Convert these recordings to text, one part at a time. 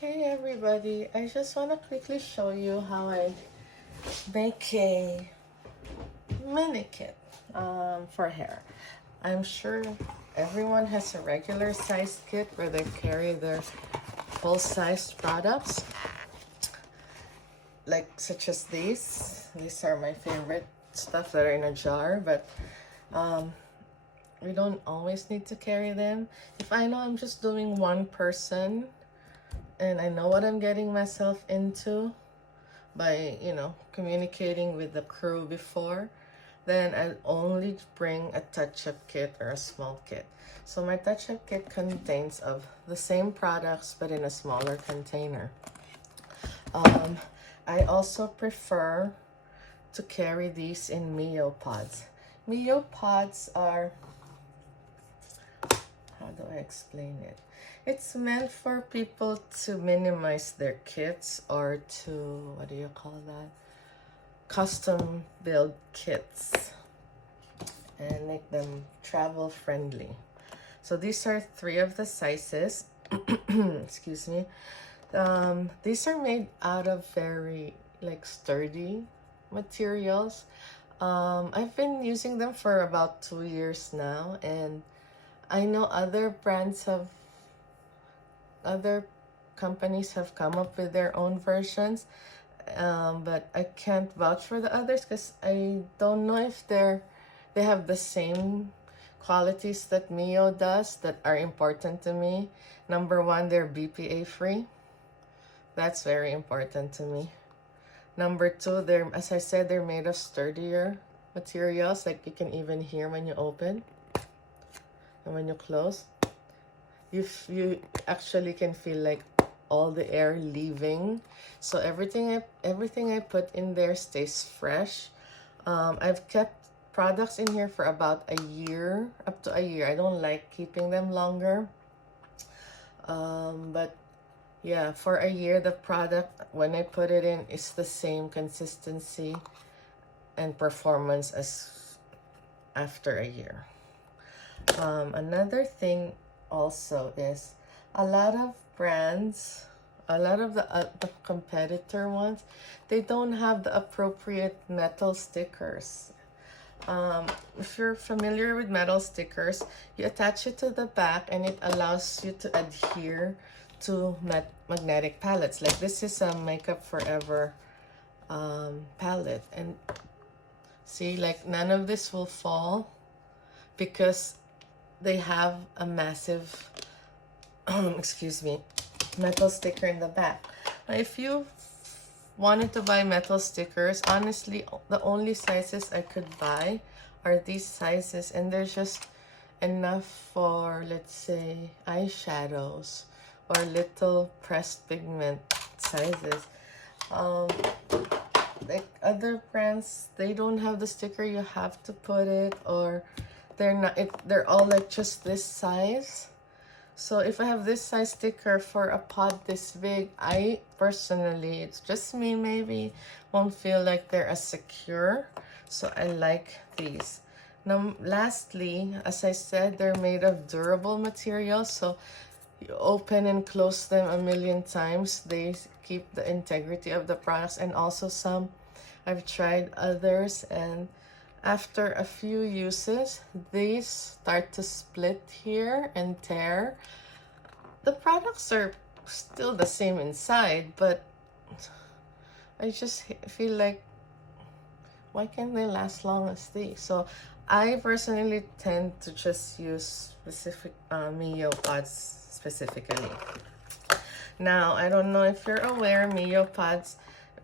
Hey everybody, I just want to quickly show you how I make a mini kit for hair. I'm sure everyone has a regular size kit where they carry their full-sized products, like such as these. These are my favorite stuff that are in a jar, but we don't always need to carry them. If I know I'm just doing one person and I know what I'm getting myself into by, communicating with the crew before, then I'll only bring a touch-up kit or a small kit. So my touch-up kit contains of the same products but in a smaller container. I also prefer to carry these in Mio pods. Mio pods are, how do I explain it? It's meant for people to minimize their kits or to, what do you call that? Custom build kits and make them travel friendly. So these are 3 of the sizes. Excuse me. These are made out of very sturdy materials. I've been using them for about 2 years now, and I know other companies have come up with their own versions, but I can't vouch for the others because I don't know if they have the same qualities that Mio does that are important to me. Number 1, they're BPA free. That's very important to me. Number 2, as I said, they're made of sturdier materials, like you can even hear when you open and when you close. You actually can feel like all the air leaving. So everything I put in there stays fresh. I've kept products in here for about a year, up to a year. I don't like keeping them longer. But yeah, for a year, the product, when I put it in, is the same consistency and performance as after a year. Another thing also is a lot of brands, a lot of the competitor ones, they don't have the appropriate metal stickers. If you're familiar with metal stickers, you attach it to the back and it allows you to adhere to magnetic palettes. Like this is a Makeup Forever palette, and see, like none of this will fall because they have a massive excuse me, metal sticker in the back. Now, if you wanted to buy metal stickers, honestly, the only sizes I could buy are these sizes, and they're just enough for, let's say, eyeshadows or little pressed pigment sizes. Like other brands, they don't have the sticker, you have to put it, or they're all like just this size. So if I have this size sticker for a pod this big, I personally, it's just me maybe, won't feel like they're as secure. So I like these. Now, lastly, as I said, they're made of durable materials. So you open and close them a million times. They keep the integrity of the products. And also I've tried others, and after a few uses, these start to split here and tear. The products are still the same inside, but I just feel like, why can't they last long as these? So I personally tend to just use specific Mio pods specifically. Now, I don't know if you're aware, Mio pods,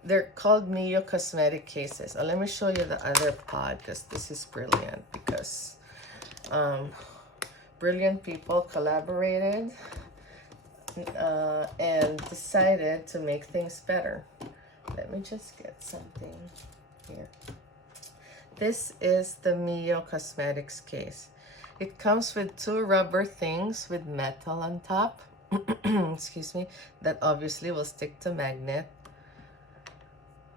they're called Mio cosmetic cases. Let me show you the other pod, because this is brilliant, because brilliant people collaborated and decided to make things better. Let me just get something here. This is the Mio Cosmetics case. It comes with 2 rubber things with metal on top. Excuse me. That obviously will stick to magnet.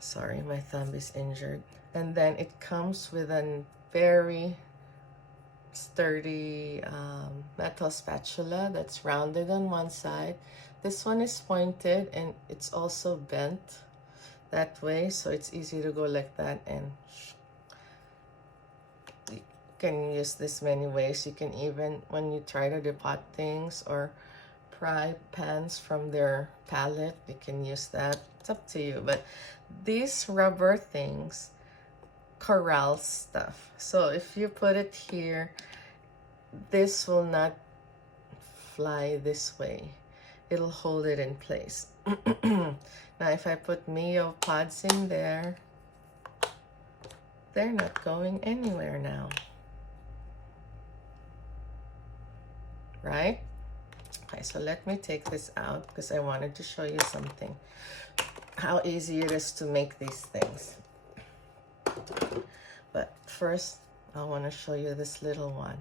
Sorry, my thumb is injured. And then it comes with a very sturdy metal spatula that's rounded on one side. This one is pointed and it's also bent that way, so it's easy to go like that, and you can use this many ways. You can even, when you try to depot things or pry pans from their palette, you can use that. It's up to you, but these rubber things corral stuff. So if you put it here, this will not fly this way. It'll hold it in place. Now if I put Mio pods in there, they're not going anywhere now, right? Okay, so let me take this out because I wanted to show you something, how easy it is to make these things. But first I want to show you this little one.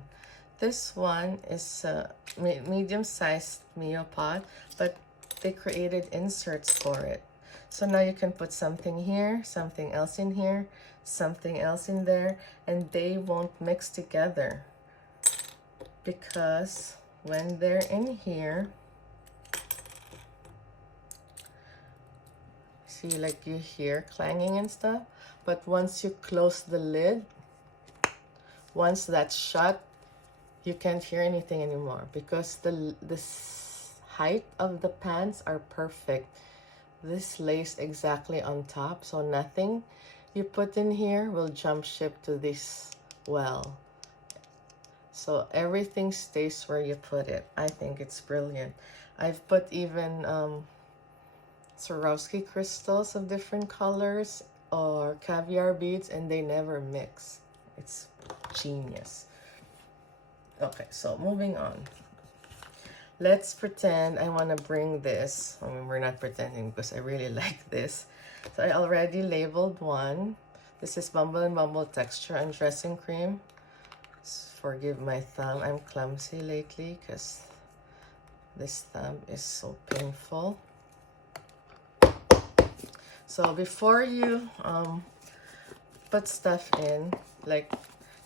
This one is a medium-sized Mio pot, but they created inserts for it. So now you can put something here, something else in here, something else in there, and they won't mix together because when they're in here, see, like you hear clanging and stuff, but once you close the lid, once that's shut, you can't hear anything anymore because the height of the pans are perfect. This lays exactly on top, so nothing you put in here will jump ship to this well. So everything stays where you put it. I think it's brilliant. I've put even Swarovski crystals of different colors or caviar beads, and they never mix. It's genius. Okay, so moving on. Let's pretend I want to bring this. I mean, we're not pretending because I really like this. So I already labeled one. This is Bumble and Bumble Texture Undressing Cream. Forgive my thumb. I'm clumsy lately because this thumb is so painful. So before you put stuff in, like,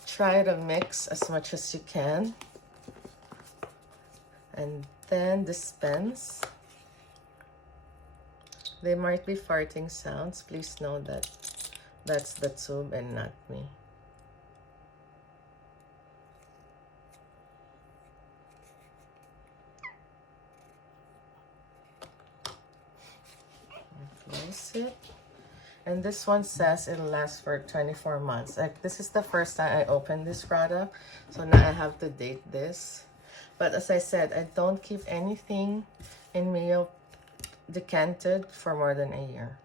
try to mix as much as you can. And then dispense. They might be farting sounds. Please know that that's the tube and not me. Close it. And this one says it'll last for 24 months. Like, this is the first time I opened this product, so now I have to date this. But as I said, I don't keep anything in Mio decanted for more than a year.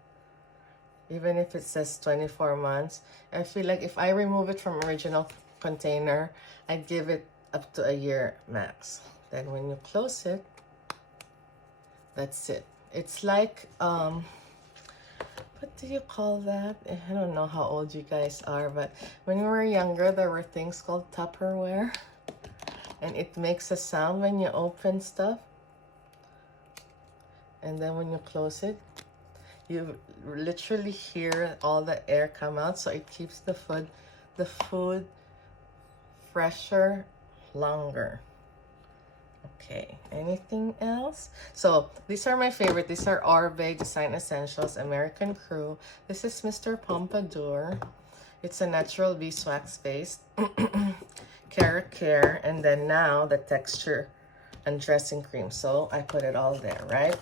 Even if it says 24 months, I feel like if I remove it from original container, I'd give it up to a year max. Then when you close it, that's it. It's like, what do you call that? I don't know how old you guys are, but when we were younger, there were things called Tupperware. And it makes a sound when you open stuff. And then when you close it, you literally hear all the air come out. So it keeps the food fresher longer. Okay, anything else? So these are my favorite. These are Orbe Design Essentials American Crew. This is Mr. Pompadour. It's a natural beeswax base. Carrot Care, and then now the texture and dressing cream. So I put it all there, right?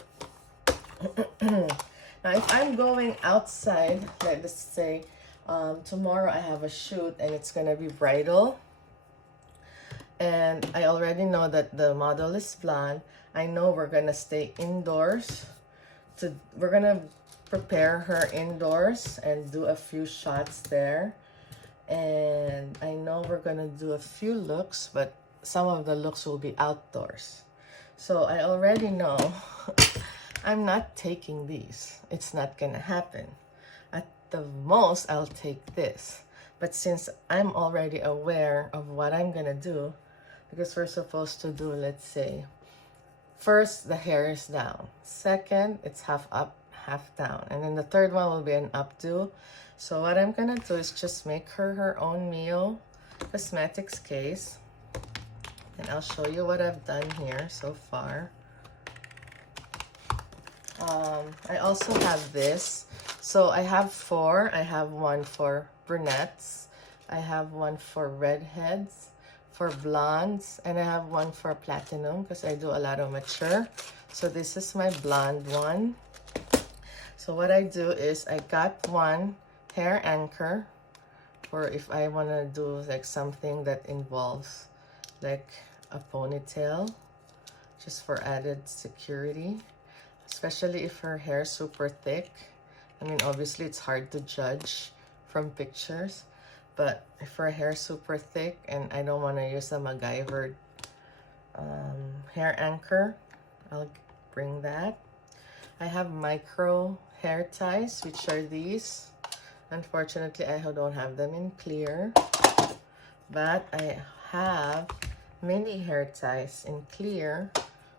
Now if I'm going outside, let's say tomorrow I have a shoot and it's gonna be bridal, and I already know that the model is blonde. I know we're gonna stay indoors. We're gonna prepare her indoors and do a few shots there. And I know we're gonna do a few looks, but some of the looks will be outdoors. So I already know I'm not taking these. It's not gonna happen. At the most, I'll take this. But since I'm already aware of what I'm gonna do, because we're supposed to do, let's say, first the hair is down. Second, it's half up, half down. And then the third one will be an updo. So what I'm gonna do is just make her own Mio Cosmetics case. And I'll show you what I've done here so far. I also have this. So I have 4. I have one for brunettes. I have one for redheads, for blondes, and I have one for platinum because I do a lot of mature. So this is my blonde one. So what I do is I got one hair anchor for if I want to do like something that involves like a ponytail, just for added security, especially if her hair is super thick. I mean, obviously it's hard to judge from pictures, but if her hair is super thick and I don't want to use a MacGyver hair anchor, I'll bring that. I have micro hair ties, which are these. Unfortunately, I don't have them in clear, but I have mini hair ties in clear,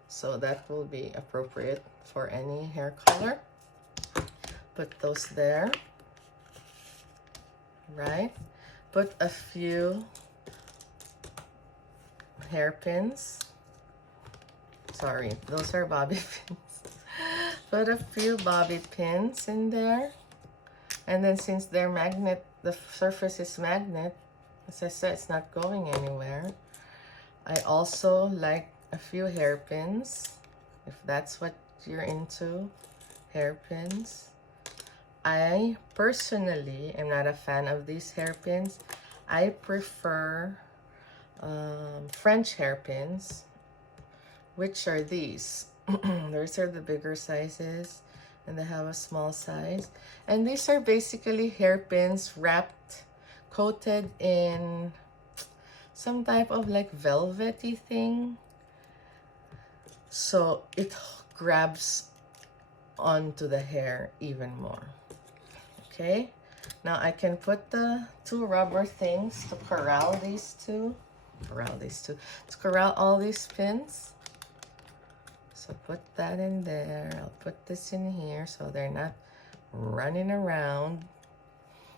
so that will be appropriate for any hair color. Put those there, right? Put a few hairpins. Sorry, those are bobby pins. Put a few bobby pins in there. And then since they're magnet, the surface is magnet, as I said, it's not going anywhere. I also like a few hairpins, if that's what you're into, hairpins. I personally am not a fan of these hairpins. I prefer French hairpins, which are these. These are the bigger sizes, and they have a small size. And these are basically hairpins wrapped, coated in some type of like velvety thing. So it grabs onto the hair even more. Okay, now I can put the 2 rubber things to corral these two. To corral all these pins. So put that in there. I'll put this in here so they're not running around.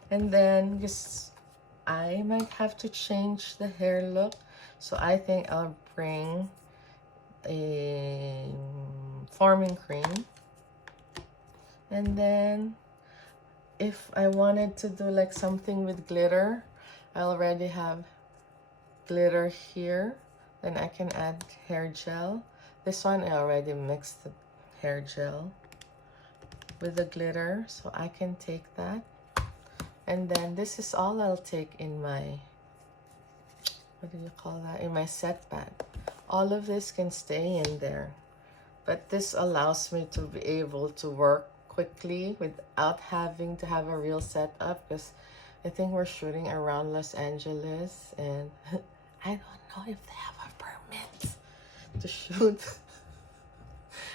And then just, I might have to change the hair look. So I think I'll bring a forming cream. And then if I wanted to do like something with glitter, I already have glitter here. Then I can add hair gel. This one I already mixed the hair gel with the glitter, so I can take that. And then this is all I'll take in my, what do you call that? In my set bag. All of this can stay in there. But this allows me to be able to work quickly without having to have a real setup, because I think we're shooting around Los Angeles and I don't know if they have a permit to shoot.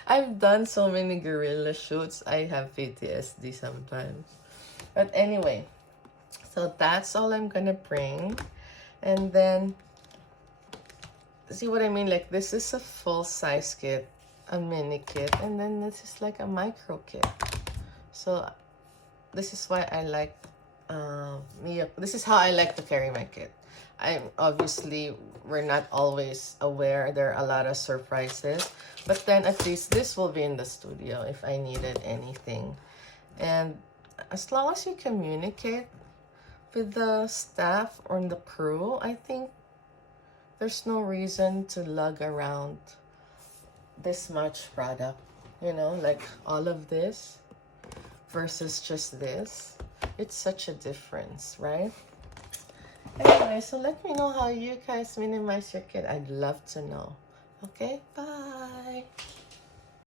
I've done so many guerrilla shoots. I have PTSD sometimes. But anyway, so that's all I'm gonna bring. And then, see what I mean? Like, this is a full size kit, a mini kit, and then this is like a micro kit. So this is why I like this is how I like to carry my kit. I'm obviously, we're not always aware, there are a lot of surprises, but then at least this will be in the studio if I needed anything. And as long as you communicate with the staff or the crew, I think there's no reason to lug around this much product, you know, like all of this versus just this. It's such a difference, right? Anyway, so let me know how you guys minimize your kit. I'd love to know. Okay, bye.